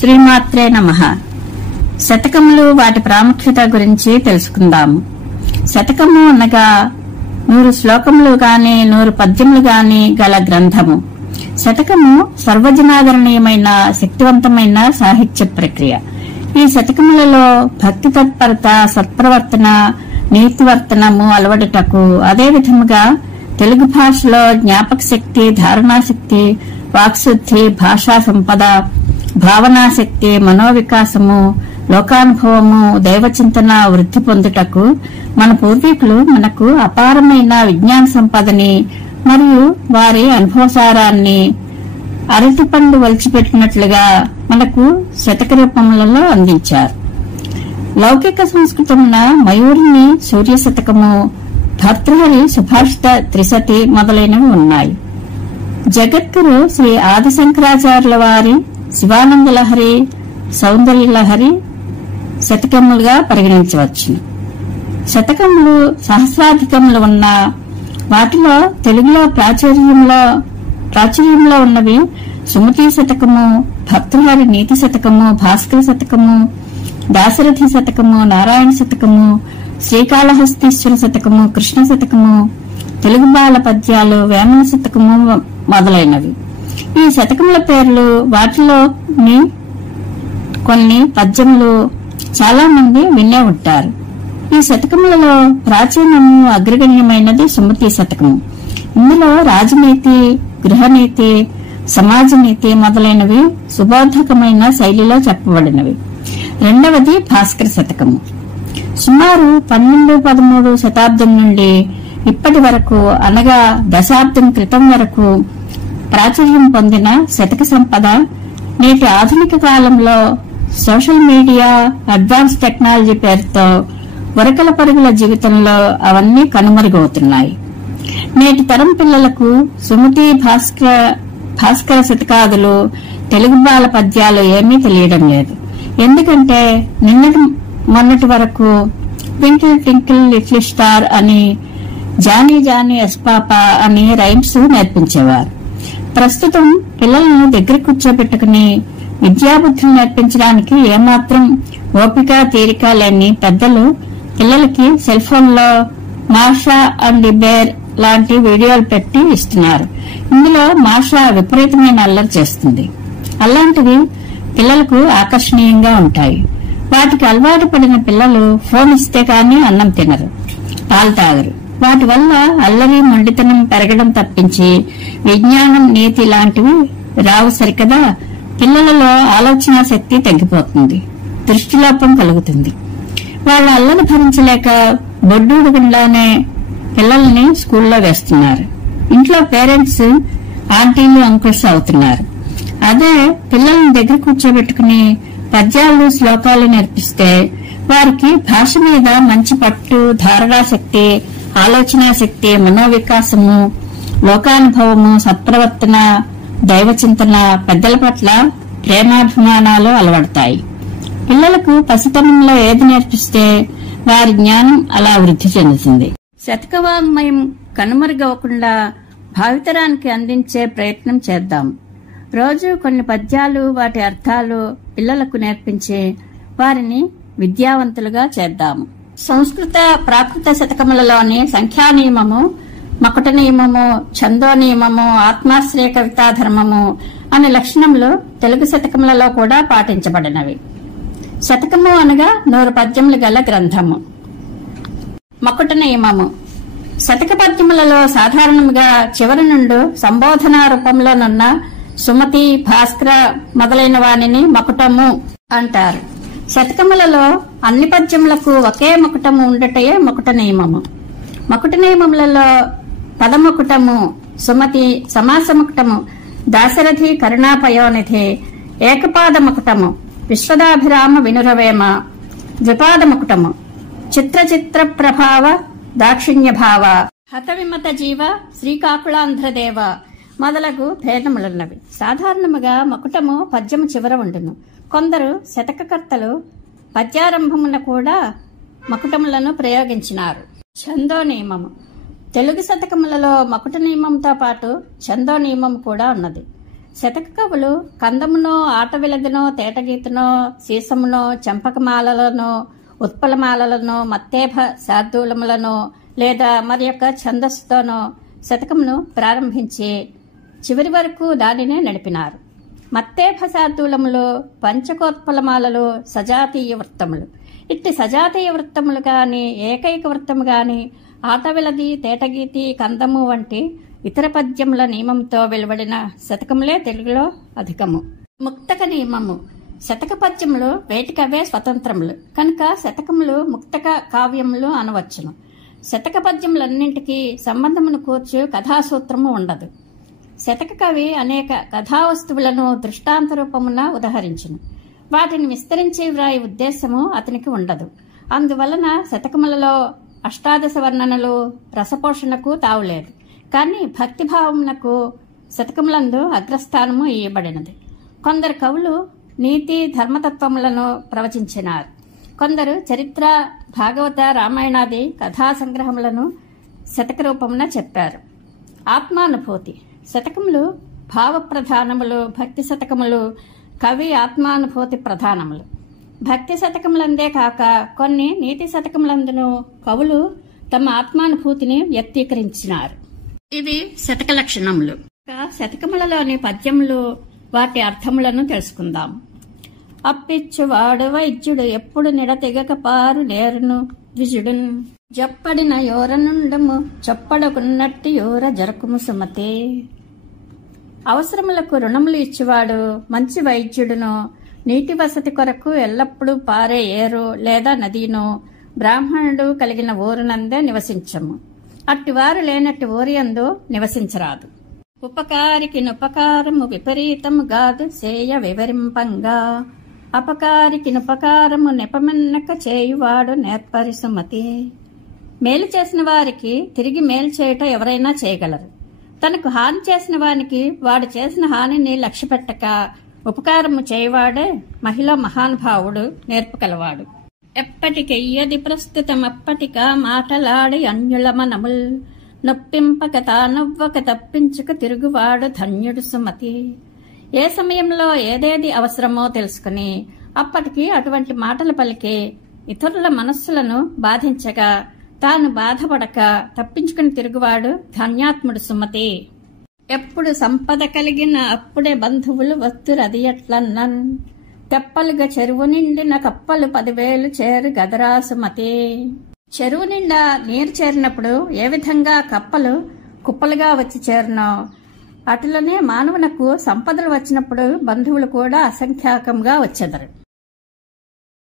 శ్రీమాత్రే నమః. శతకములు వాటి ప్రాముఖ్యత గురించి తెలుసుకుందాము. శతకము అనగా 100 శ్లోకములు గాని 100 పద్యములు గాని గల గ్రంథము. శతకము సర్వజనాదరణీయమైన శక్తివంతమైన సాహిత్య ప్రక్రియ. ఈ శతకములలో భక్తి తత్పరత, సత్ప్రవర్తన, నీతివర్తనము అలవడుటకు, అదే విధముగా తెలుగు భాషలో జ్ఞాపక శక్తి, ధారణాశక్తి, వాక్శుద్ధి, భాషా సంపద, భావనాశక్తి, మనోవికాసము, లోకానుభవము, దైవచింతన వృద్ధి పొందుటకు మన పూర్వీకులు మనకు అపారమైన విజ్ఞాన సంపదని మరియు వారి అనుభవసారాన్ని అరటిపండు వలిచిపెట్టినట్లుగా మనకు శతక రూపములలో అందించారు. లౌకిక సంస్కృతమున మయూరిని సూర్య శతకము, భర్తృహరి సుభాషిత త్రిశతి మొదలైనవి ఉన్నాయి. జగద్గురు శ్రీ ఆదిశంకరాచార్యుల వారి శివానందలహరి, సౌందర్యలహరి శతకములుగా పరిగణించవచ్చును. శతకములు సహస్రాధికములు ఉన్న వాటిలో తెలుగులో ప్రాచుర్యంలో ఉన్నవి సుమతి శతకము, భర్తృహరి నీతి శతకము, భాస్కర శతకము, దాశరథి శతకము, నారాయణ శతకము, శ్రీకాళహస్తీశ్వర శతకము, కృష్ణ శతకము, తెలుగు బాల పద్యాలు, వేమన శతకము మొదలైనవి. ఈ శతకముల పేర్లు, వాటిలోని కొన్ని పద్యములు చాలా మంది వినే ఉంటారు. ఈ శతకములలో ప్రాచీనము అగ్రగణ్యమైనది సుమతి శతకము. ఇందులో రాజనీతి, గృహనీతి, సమాజనీతి మొదలైనవి సుబోధకమైన శైలిలో చెప్పబడినవి. రెండవది భాస్కర శతకము. సుమారు 12-13 శతాబ్దం నుండి ఇప్పటి వరకు, అనగా దశాబ్దం క్రితం వరకు ప్రాచుర్యం పొందిన శతక సంపద నేటి ఆధునిక కాలంలో సోషల్ మీడియా, అడ్వాన్స్ టెక్నాలజీ పేరుతో ఉరకల పరుగుల జీవితంలో అవన్నీ కనుమరుగవుతున్నాయి. నేటి తరం పిల్లలకు సుమతి, భాస్కర శతకాదులు, తెలుగు బాల పద్యాలు ఏమీ తెలియడం లేదు. ఎందుకంటే మొన్నటి వరకు ట్వింకిల్ ట్వింకిల్ లిటిల్ స్టార్ అని, జానీ జానీ ఎస్పాప అని రైమ్స్ నేర్పించేవారు. ప్రస్తుతం పిల్లలను దగ్గర కూర్చోబెట్టుకుని విద్యాబుద్ధులు నేర్పించడానికి ఏమాత్రం ఓపిక, తీరిక లేని పెద్దలు పిల్లలకి సెల్ ఫోన్ లో మాషా అండ్ బేర్ లాంటి వీడియోలు పెట్టి ఇస్తున్నారు. ఇందులో మాషా విపరీతమైన అల్లరి చేస్తుంది. అలాంటివి పిల్లలకు ఆకర్షణీయంగా ఉంటాయి. వాటికి అలవాటు పడిన పిల్లలు ఫోన్ ఇస్తే కానీ అన్నం తినరు, పాలు తాగరు. వాటి వల్ల అల్లరి, మొండితనం పెరగడం తప్పించి విజ్ఞానం, నీతి లాంటివి రావు. సరికదా పిల్లలలో ఆలోచన శక్తి తగ్గిపోతుంది, దృష్టిలోపం కలుగుతుంది. వాళ్ళ అల్లరి భరించలేక బొడ్డుగుండానే పిల్లల్ని స్కూల్లో వేస్తున్నారు. ఇంట్లో పేరెంట్స్ ఆంటీలు, అంకుల్స్ అవుతున్నారు. అదే పిల్లల్ని దగ్గర కూర్చోబెట్టుకుని పద్యాలు, శ్లోకాలు నేర్పిస్తే వారికి భాష మీద మంచి పట్టు, ధారణాశక్తి, ఆలోచన శక్తి, మనోవికాసము, లోకానుభవము, సత్ప్రవర్తన, దైవచింతన, పెద్దల పట్ల ప్రేమాభిమానాలు అలవడతాయి. పిల్లలకు పసితనంలో ఏది నేర్పిస్తే వారి జ్ఞానం అలా వృద్ధి చెందుతుంది. శతకవాంగ్మయం కనుమరుగవకుండా భావితరానికి అందించే ప్రయత్నం చేద్దాం. రోజు కొన్ని పద్యాలు, వాటి అర్థాలు పిల్లలకు నేర్పించి వారిని విద్యావంతులుగా చేద్దాము. సంస్కృత ప్రాకృత శతకములలోని సంఖ్యా నియమము, మకుట నియమము, ఛందో నియమము, ఆత్మాశ్రయ కవితాధర్మము అనే లక్షణములు తెలుగు శతకములలో కూడా పాటించబడినవి. శతకము అనగా 100 పద్యములు గల గ్రంథము. మకుట నియమము. శతక పద్యములలో సాధారణంగా చివరి నుండి సంబోధనా రూపంలోనున్న సుమతి, భాస్కర మొదలైన వానిని మకుటము అంటారు. శతకములలో అన్ని పద్యములకు ఒకే మకుటము ఉండటయే మకుట నియమము. మకుట నియమములలో పదమకుటము, సుమతి, సమాస మకుటము, దాశరథి కరుణాపయోనిధి, ఏకపాద మకుటము, విశ్వదాభిరామ వినురవేమ, ద్విపాద మకుటము, చిత్ర ప్రభావ దాక్షిణ్య భావ, హతవిమత జీవ, శ్రీకాకుళాంధ్రదేవ మొదలగు భేదములున్నవి. సాధారణముగా మకుటము పద్యము చివర ఉండును. కొందరు శతకకర్తలు పద్యారంభమున కూడా మకుటములను ప్రయోగించినారు. ఛందో నియమము. తెలుగు శతకములలో మకుట నియమంతో పాటు ఛందో నియమం కూడా ఉన్నది. శతక కవులు కందమునో, ఆటవిలదినో, తేటగీతనో, సీసమునో, చెంపకమాలలనో, ఉత్పలమాలలనో, మత్తేభ శార్దూలములనో లేదా మరి యొక్క ఛందస్సుతోనో శతకమును ప్రారంభించి చివరి వరకు దానినే నడిపినారు. మత్తేభ శార్దూలములు, పంచకోత్పలమాలలు సజాతీయ వృత్తములు. ఇట్టి సజాతీయ వృత్తములు గాని, ఏకైక వృత్తము గాని, ఆటవిలది, తేటగీతి, కందము వంటి ఇతర పద్యముల నియమంతో వెలువడిన శతకములే తెలుగులో అధికము. ముక్తక నియమము. శతక పద్యములు వేటికవే స్వతంత్రములు కనుక శతకములు ముక్తక కావ్యములు అనవచ్చును. శతక పద్యములన్నింటికీ సంబంధమును కూర్చు కథాసూత్రము ఉండదు. శతక కవి అనేక కథావస్తువులను దృష్టాంత రూపమున ఉదహరించును. వాటిని విస్తరించి వ్రాయి ఉద్దేశము అతనికి ఉండదు. అందువలన శతకములలో అష్టాదశ వర్ణనలు రసపోషణకు తావులేదు. కానీ భక్తిభావమునకు శతకములందు అగ్రస్థానము ఇయ్యబడినది. కొందరు కవులు నీతి ధర్మతత్వములను ప్రవచించినారు. కొందరు చరిత్ర, భాగవత, రామాయణాది కథా సంగ్రహములను శతక రూపమున చెప్పారు. ఆత్మానుభూతి. శతకములు భావప్రధానములు, భక్తి శతకములు కవి ఆత్మానుభూతి ప్రధానములు. భక్తి శతకములందే కాక కొన్ని నీతి శతకములందును కవులు తమ ఆత్మానుభూతిని వ్యక్తీకరించినారు. ఇవి శతక లక్షణములు. శతకములలోని పద్యములు, వాటి అర్థములను తెలుసుకుందాం. అప్పిచ్చువాడు వైద్యుడు ఎప్పుడు నిడతెగక పారు నేరును ద్విజుడున్ జప్పడిన యోరనుండము చొప్పడకున్నట్టు యోర జరకుము సుమతే. అవసరములకు రుణములు ఇచ్చేవాడు మంచి వైద్యుడును, నీటి వసతి కొరకు ఎల్లప్పుడూ పారే ఏరు లేదా నదిను బ్రాహ్మణుడు కలిగిన ఊరునందే నివసించము. అట్టివారు లేనట్టి ఊరియందు నివసించరాదు. ఉపకారికి నుపకారము విపరీతము గాదు సేయ వివరింపంగా, అపకారికి నుపకారము నెపమెన్నక చేయువాడు నేర్పరి సుమతి. మేలు చేసిన వారికి తిరిగి మేలు చేయటం ఎవరైనా చేయగలరు. తనకు హాని చేసిన వానికి వాడు చేసిన హానిని లక్ష్యపెట్టక ఉపకారము చేయవాడే మహిళ మహానుభావుడు, నేర్పగలవాడు. ఎప్పటికెయ్యది ప్రస్తుతం అప్పటికా మాటలాడి అన్యుల మనముల్ నొప్పింపక తానవ్వక తప్పించుక తిరుగువాడు ధన్యుడు సుమతి. ఏ సమయంలో ఏదేది అవసరమో తెలుసుకుని అప్పటికి అటువంటి మాటలు పలికి ఇతరుల మనస్సులను బాధించగా తాను బాధపడక తప్పించుకుని తిరుగువాడు ధన్యాత్ముడు సుమతి. ఎప్పుడు సంపద కలిగిన అప్పుడే బంధువులు వస్తురది ఎట్లన్నన్, తెప్పలుగా చెరువు నిండిన కప్పలు 10,000 చేరు గదరా సుమతి. చెరువు నిండా నీరు చేరినప్పుడు ఏ విధంగా కప్పలు కుప్పలుగా వచ్చి చేరునో అటులనే మానవునకు సంపదలు వచ్చినప్పుడు బంధువులు కూడా అసంఖ్యాకంగా వచ్చెదరు.